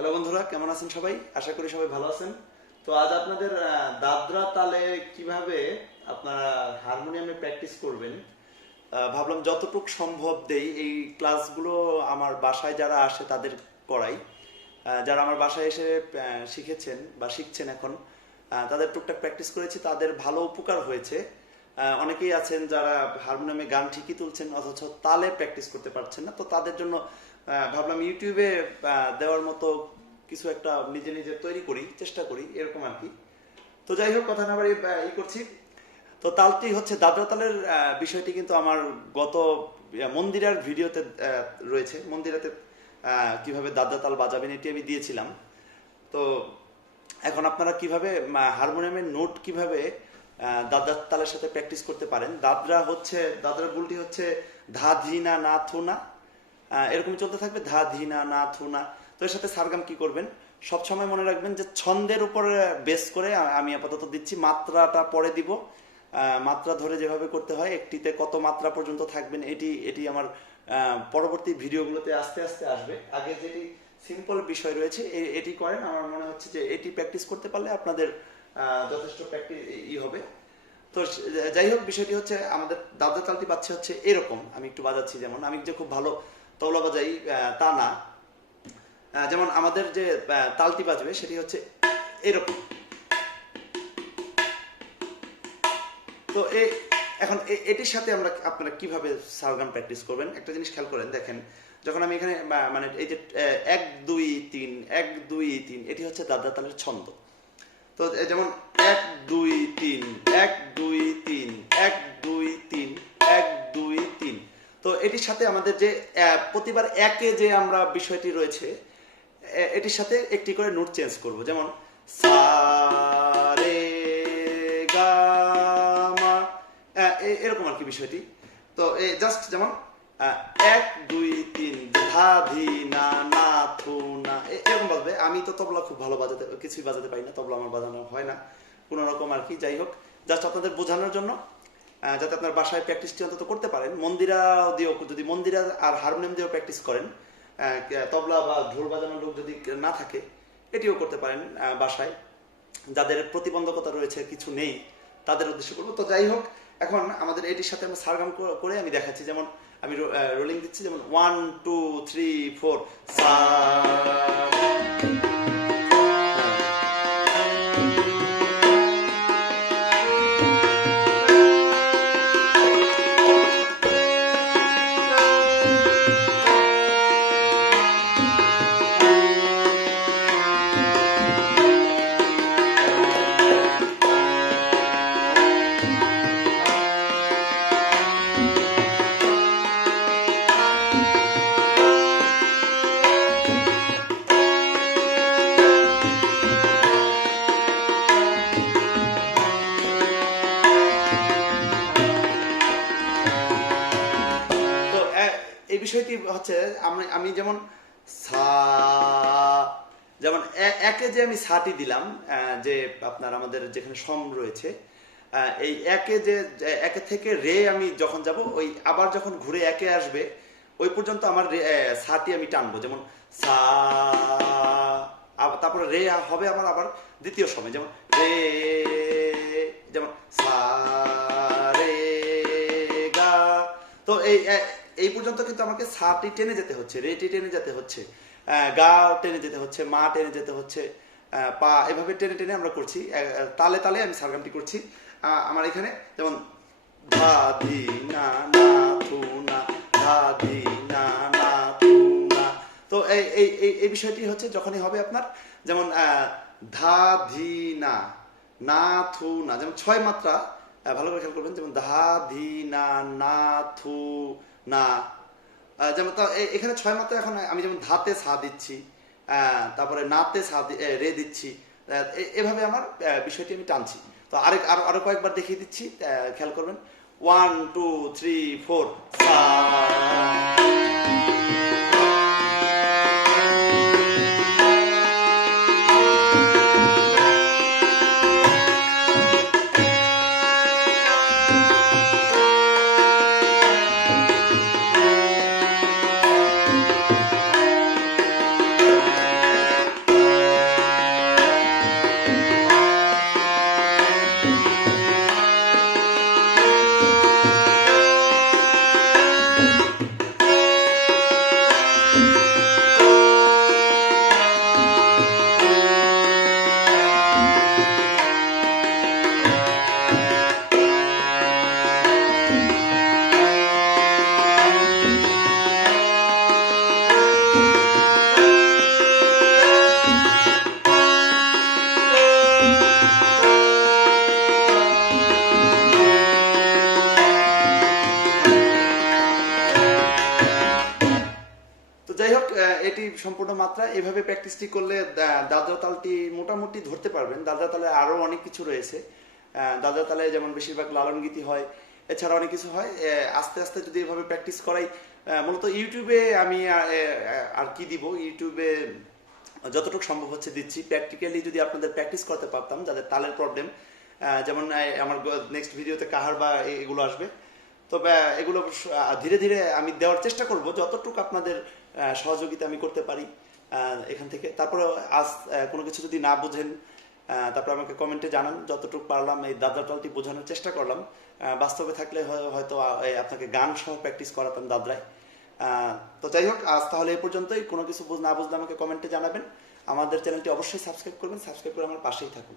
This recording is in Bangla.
হ্যালো বন্ধুরা, কেমন আছেন সবাই? আশা করি সবাই ভালো আছেন। তো আজ আপনাদের দাদরা তালে কিভাবে আপনারা হারমোনিয়ামে প্র্যাকটিস করবেন ভাবলাম যতটুক সম্ভব দেই। এই ক্লাসগুলো আমার বাসায় যারা আসে তাদের করাই। যারা আমার বাসায় এসে শিখেছেন বা শিখছেন এখন, তাদের টুকটাক প্র্যাকটিস করেছি, তাদের ভালো উপকার হয়েছে। অনেকেই আছেন যারা হারমোনিয়ামে গান ঠিকই তুলছেন অথচ তালে প্র্যাকটিস করতে পারছেন না। তো তাদের জন্য ভাবলাম ইউটিউবে দেওয়ার মতো কিছু একটা নিজে নিজে তৈরি করি, চেষ্টা করি এরকম আর কি। তো যাই হোক, কথা না বাড়ি করছি। তো তালটি হচ্ছে দাদরা তালের বিষয়টি কিন্তু আমার গত মন্দিরার ভিডিওতে রয়েছে। মন্দিরাতে কিভাবে দাদরা তাল বাজাবেন এটি আমি দিয়েছিলাম। তো এখন আপনারা কিভাবে হারমোনিয়ামের নোট কিভাবে দাদরা তালের সাথে প্র্যাকটিস করতে পারেন। দাদরা বুলটি হচ্ছে ধা ধি না না থু না, এরকম চলতে থাকবে, ধা ধি না না থু না। তো এর সাথে সারগাম কি করবেন, সবসময় মনে রাখবেন যে ছন্দের উপরে বেস করে আমি আপাতত দিচ্ছি, মাত্রাটা পরে দিব। মাত্রা ধরে যেভাবে করতে হয়, একটিতে কত মাত্রা পর্যন্ত থাকবেন এটি এটি আমার পরবর্তী ভিডিওগুলোতে আস্তে আস্তে আসবে। আগে যেটি সিম্পল বিষয় রয়েছে এটি করেন। আমার মনে হচ্ছে যে এটি প্র্যাকটিস করতে পারলে আপনাদের যথেষ্ট প্র্যাকটিস হবে। তো যাই হোক, বিষয়টি হচ্ছে আমাদের দাদরা তালটি বাজছে হচ্ছে এরকম। আমি একটু বাজাচ্ছি, যেমন আমি যে খুব ভালো তবলা বাজাই তা না। যেমন আমাদের যে তালটি বাজবে সেটি হচ্ছে এরকম। তো এখন এটির সাথে আপনারা কিভাবে সারগাম প্র্যাকটিস করবেন একটা জিনিস খেয়াল করেন। দেখেন, যখন আমি এখানে মানে এই যে 1 2 3 1 2 3 এটি হচ্ছে দাদরা তালের ছন্দ। তো যেমন 1 2 3 1 2 3 1 2 3 1 2 3। তো এটির সাথে আমাদের যে প্রতিবার একে যে আমরা বিষয়টি রয়েছে এটির সাথে একটি করে নোট চেঞ্জ করব। যেমন সা রে গা মা, এরকম আর কি বিষয়টি। তো জাস্ট যেমন 1 2 3 ধা ধি না না থু না, এরকম বাজবে। আমি তো তবলা খুব ভালো কিছুই বাজাতে পারি না, তবলা আমার বাজানো হয় না কোনো রকম আর কি। যাই হোক, জাস্ট আপনাদের বোঝানোর জন্য, যাতে আপনার বাসায় প্র্যাকটিসটি অন্তত করতে পারেন। মন্দিরা দিয়েও, যদি মন্দিরা আর হারমোনিয়াম দিয়েও প্র্যাকটিস করেন, তবলা বা ঢোল বাজানোর লোক যদি না থাকে এটিও করতে পারেন বাসায়। যাদের প্রতিবন্ধকতা রয়েছে, কিছু নেই, তাদের উদ্দেশ্য করবো। তো যাই হোক, এখন আমাদের এটির সাথে আমরা সারগাম করে আমি দেখাচ্ছি। যেমন আমি রোলিং দিচ্ছি, যেমন 1 2 3 4 সা। এই বিষয়টি হচ্ছে আমি যেমন সা, যেমন একে যে আমি সাটি দিলাম, যে আপনার আমাদের যেখানে সম রয়েছে, এই একে থেকে রে আমি যখন যাব, ওই আবার যখন ঘুরে একে আসবে ওই পর্যন্ত আমার সাটি আমি টানবো। যেমন সা, তারপরে রে হবে আমার আবার দ্বিতীয় সময়, যেমন রে, যেমন সা রে গা। তো এই পর্যন্ত কিন্তু আমাকে সাটি টেনে যেতে হচ্ছে, রেটি টেনে যেতে হচ্ছে, গা টেনে যেতে হচ্ছে, মা টেনে যেতে হচ্ছে, পা, এভাবে টেনে টেনে আমরা করছি। তালে তালে আমি সারগামটি করছি। আমার এখানে যেমন ধা ধি না না থু না, ধা ধি না না থু না। তো এই বিষয়টি হচ্ছে যখনই হবে আপনার, যেমন ধা ধি না না থু না, যেমন 6 মাত্রা, ভালো করে খেয়াল করবেন। যেমন ধা ধি না না থু না, যেমন তো এখানে 6 মাত্রা। এখন আমি যেমন ধাতে সা দিচ্ছি, তারপরে নাতে সা রে দিচ্ছি, এভাবে আমার বিষয়টি আমি টানছি। তো আরো কয়েকবার দেখিয়ে দিচ্ছি, খেয়াল করবেন। 1 2 3 4 সা। সম্পূর্ণ মাত্রা। এভাবে প্র্যাকটিসটি করলে দাদরা তালটি মোটামুটি ধরতে পারবেন। দাদরা তালে আরও অনেক কিছু রয়েছে। দাদরা তালে যেমন বেশিরভাগ লালন গীতি হয়, এছাড়া অনেক কিছু হয়। আস্তে আস্তে যদি এভাবে প্র্যাকটিস করাই, মূলত ইউটিউবে আমি আর কি দিব, ইউটিউবে যতটুকু সম্ভব হচ্ছে দিচ্ছি। প্র্যাকটিক্যালি যদি আপনাদের প্র্যাকটিস করতে পারতাম, যাদের তালের প্রবলেম, যেমন আমার নেক্সট ভিডিওতে কাহার বা এগুলো আসবে, তবে এগুলো ধীরে ধীরে আমি দেওয়ার চেষ্টা করব, যতটুকু আপনাদের সহযোগিতা আমি করতে পারি এখান থেকে। তারপরে আজ কোনো কিছু যদি না বুঝেন, তারপর আমাকে কমেন্টে জানান। যতটুকু পারলাম এই দাদরা তালটি বোঝানোর চেষ্টা করলাম। বাস্তবে থাকলে হয়তো আপনাকে গান সহ প্র্যাকটিস করাতাম দাদরায়। তো যাই হোক, আজ তাহলে এই পর্যন্তই। কোনো কিছু না বুঝলে আমাকে কমেন্টে জানাবেন। আমাদের চ্যানেলটি অবশ্যই সাবস্ক্রাইব করবেন, সাবস্ক্রাইব করে আমার পাশেই থাকুন।